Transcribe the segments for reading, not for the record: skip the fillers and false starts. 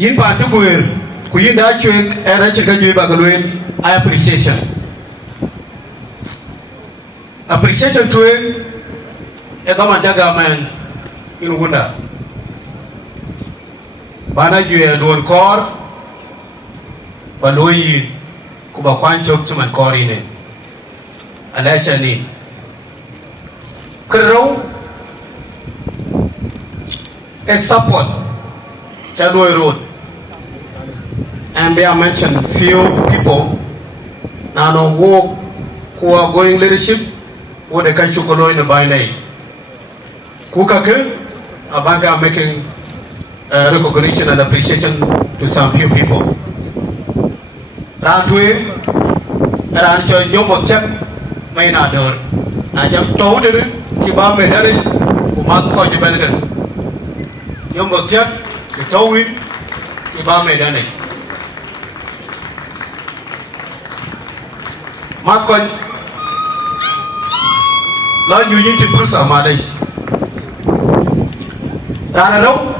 yin pa tu buir ku yin Dachuek era chika Juba galwin appreciation to e gama jaga man in wunda bana juye don kor baloyi ku ba kwanchok tuman kori ne alacha ni kro and support Chadoi Road. And they are mentioned few people now who are going leadership what they can chukolo in the binary. Kukake Abanga making recognition and appreciation to some few people. Randwe Rancho Jomo Chap may not do. I just told it, Kiba Medari, who must call you better. Jomo Chap, the Towin, Kiba Medani. Markon Lord, you need to put some money. Ranaro,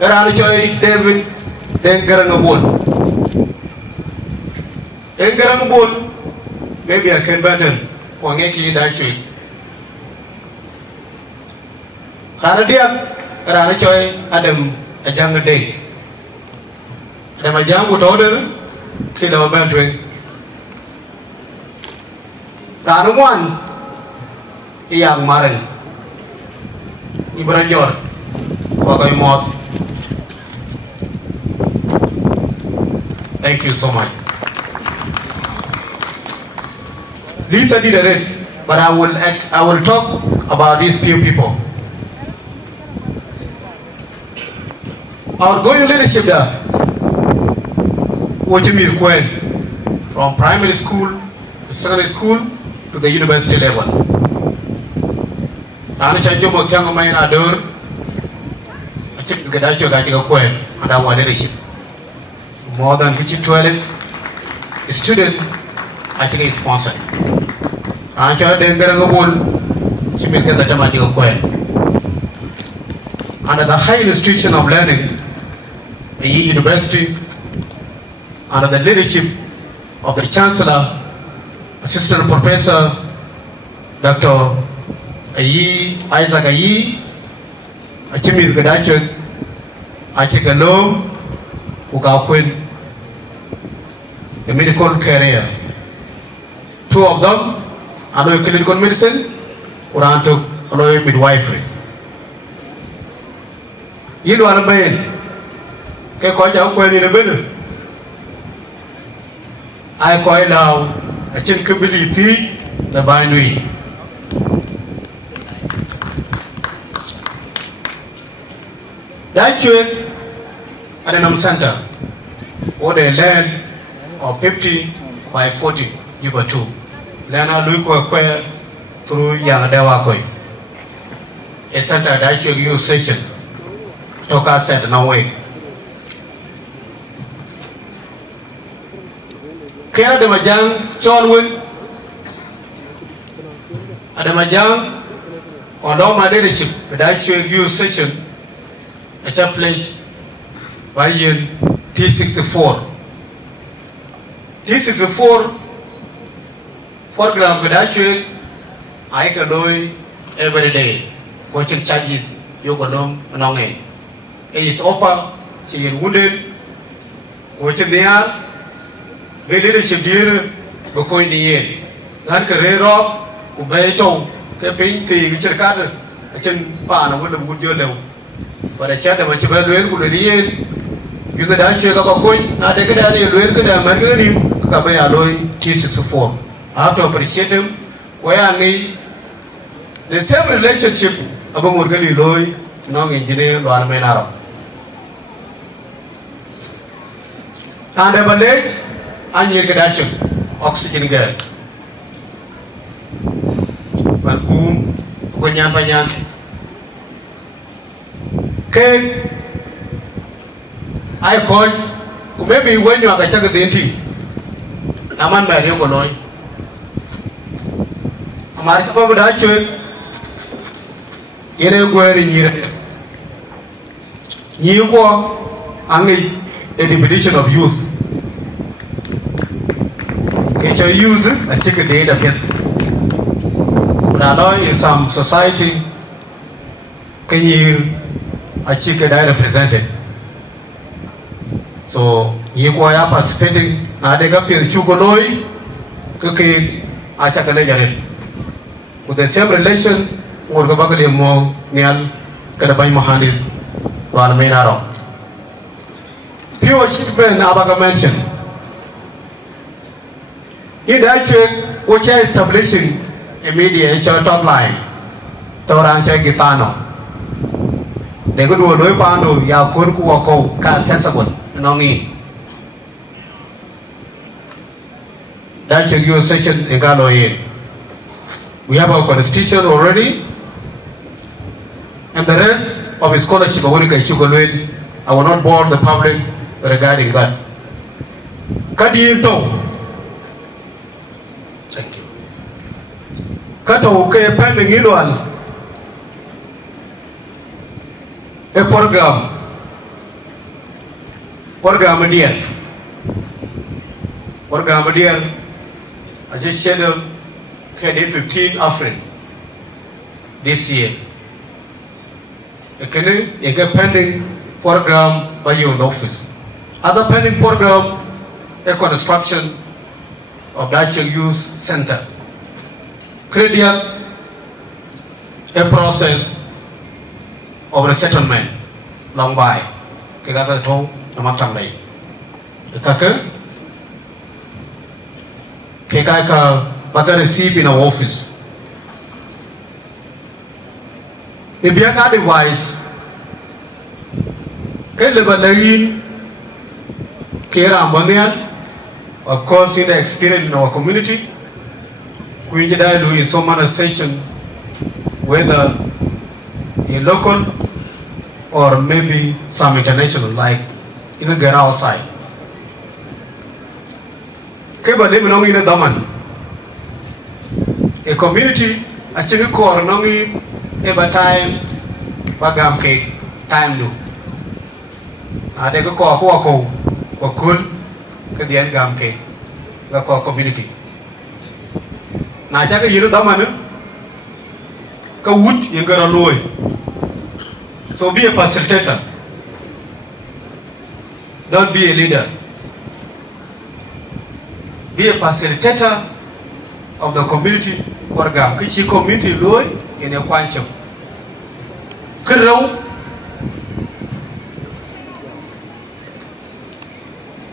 Rancho David, then Garangabul. Then Garangabul, maybe I can better. Wangeki Dachuek. Ranadia, Ranachoy, Adam, a younger day. Adam a young would order, kid of Bantwing. Rana one, a young Marin. Ibrajor, Kwagay Mod. Thank you so much. Lisa did it, but I will talk about these few people. Outgoing leadership there, what you mean, from primary school to secondary school to the university level. Rana Jomo Chango Mayan Adur, I checked the Dachuek and our leadership. More than 12 students, I think is sponsored. Rancho Dengarangabul, she made the Tamatico Coin. Under the high institution of learning, a university, under the leadership of the Chancellor, Assistant Professor, Dr. Isaac Ayi, Achimil Dachuek, Achikalo, Ugakwin, the medical career. Two of them, Aloy clinical medicine, Uranto, Aloy midwifery. You know what I mean? Kekoja Kwen in a minute. I call now a chinkability, the binary. Dachuek at an center, or they land of 50 by 40, Juba 2. Lana Luko acquire through Young Dewakoi. A center Dachuek Youth Association. Toka said no way. Kera de Majang, Cholwin, Adamajang, on all my leadership, the Dachuek Youth Association, a place by year T64. T64 program with Dachuek, I can do every day. Coaching charges, you can know, and it is offer, she is wounded, watching the yard, the leadership dear, because in the end, Lan Carrero, Ubeto, Caping, which are cut, a chin pan, with the wood yellow. But I chat about Chibel, who did you the Dachuek of a coin, not a good idea, American, Kabaya Loy, T64. I have to appreciate him, where I need the same relationship about Murgali Loy, non engineer, Luan Menaro. And I believe I need Dachuek, oxygen girl. Bakum, Gunyan Banyan. Okay, I called, maybe when you are a child, Naman by Yogoloy. America Dachuek, Yere Guer in Yere. New war, only a definition of youth. It's a youth, a chicken data pit. But allow in some society, can you a chicken I represented? So, you go up participating, now they got your chukoloi, cooking, I check a legend. With the same relation, or go back to more, Nian, Kadabai Mohanis, one main arrow. Pure achievement, Abaga mentioned. In Dachuek, which are establishing a media top line, Toranche Gitano. They go to a Luipano, Yakurku Wako, Kassasabon, Nongi. Dachuek Youth Association in Galoye. We have our constitution already, and the rest of the scholarship of Urika Chukolwin, I will not bore the public regarding that. Kadinto. Thank you. Kato ke pending iluan. A program dear. I just scheduled 15 Afrin this year. A pending program by your office. Other pending program, a construction of Dachuek Youth Centre. Create a process of resettlement long by. Kegaka to namatang day. Kaka Kegaka baga receive in our office. The Biaka device Kelebalain Kera Ambanian, of course, in the experience in our community, we did in some manifestation, whether in local or maybe some international, like in a get outside. Keba living in a Daman, a community, a Chimico or Nongi, ever time, Bagam cake, time no. I take a call, or could the end gam cake, the core community. Now, check a year Damana, go wood, you got a loy. So be a facilitator, don't be a leader. Be a facilitator of the community program, which community loy in a quantum. Kero.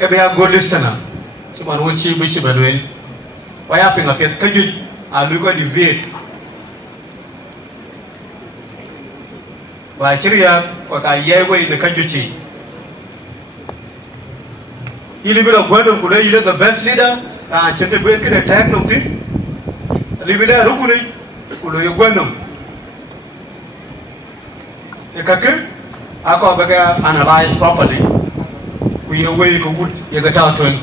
Be a good listener. Someone will see Bishop Edwin. Why happening up here? Can you look at the veil? Why, Chiria, or I Yahweh in the country? You live in a word of good, you're the best leader, and Chetty Baker attack no thing. Live in a Rukuni, Kulu Gwenum. The Kaka, I got back analyze properly. We away go wood, you get out to him.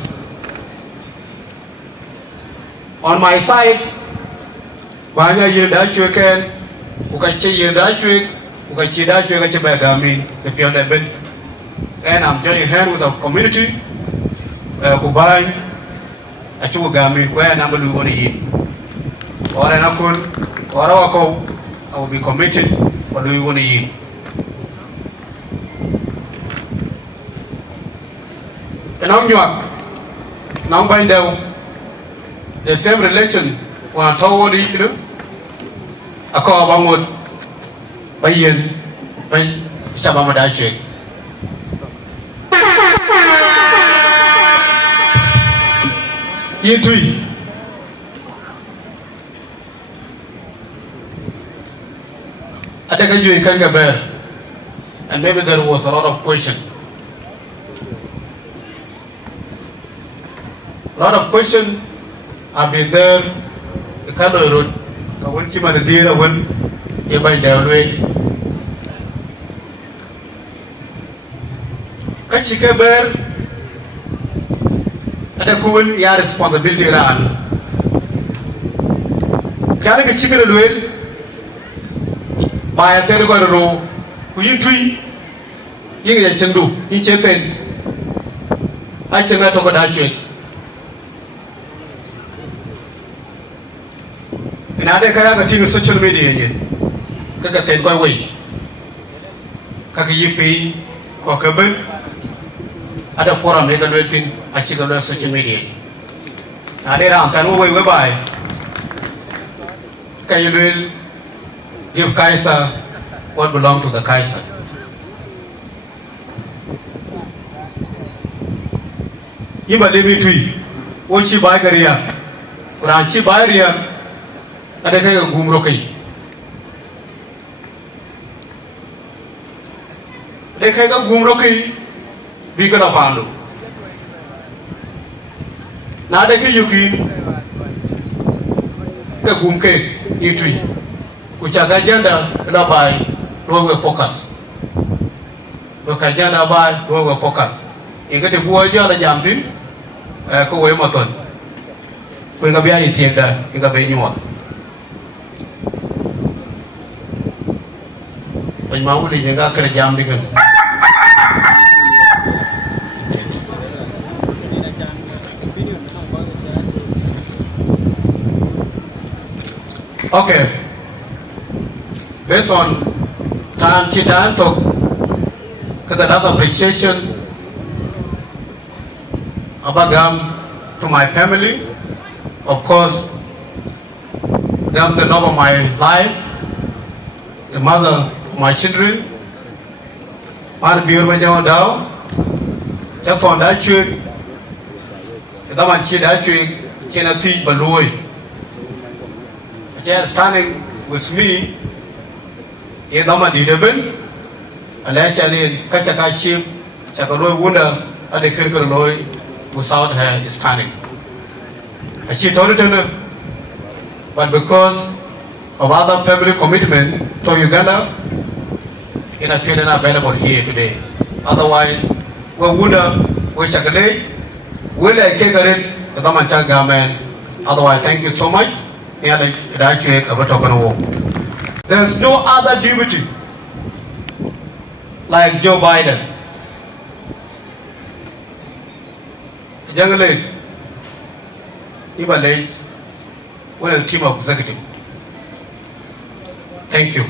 On my side, Banya Yin Dachuek, Ukachi Yin Dachuek, Ukachi Dachuek, Bagami, the Piano Bed. And I'm joining hand with our community, Kubai, Achugami, where number we want to eat. Or an Akul, or Awako, I will be committed, what do we want to eat. And I'm now by now, the same relation when toward you know, a call one wood by Yin, by Sabamadache. Yintui. I think you can get better, and maybe there was a lot of question. A lot of questions have been there. The color road, the one team and the deer when you buy their way. Kachika bear and a cool ya responsibility run. Can I get chicken away by a telegram row? Who you tree? Ying a Chendu, in Chepen. I can not talk about Dachuek. And I can't continue social media. Kaka ten by way. Kaka Yipi, Kwakaban, other forum, make a little thing, I see the social media. I did out and away whereby. Can you will give Kaiser what belongs to the Kaiser? Iba lebi tui, ochi bay kariya, kuranchi bay riya, ada kaya gumro kai. Ada kaya gumro kai, bikala palu. Na ada kaya yuki, ke gumke itui, kucaga janda labai, lowe focus. Lokajanda bay, lowe focus. Ingat ibu aja ada jamtin. Ko we maton ko nga biya itiek da nga be nyuwa bañ ma wuli nga kër jam bi gën okay based on time talk kada another appreciation Abagam to my family, of course, I'm the love of my life, the mother of my children, and beautiful Dao, the found Dachuek, the Damanchi Dachuek, Chenati Baloi. They are standing with me, in Damadi Deben, and actually Kachaka Ship, Chakaloi Wunda, and the Kirkaloi. Without her is standing. And she told it to her, but because of other family commitment to Uganda, in a kid not available here today. Otherwise, we would have, we shall get will I take it, the government government. Otherwise, thank you so much. There's no other deputy like Joe Biden. Young Iba Lake, well, team of executive. Thank you.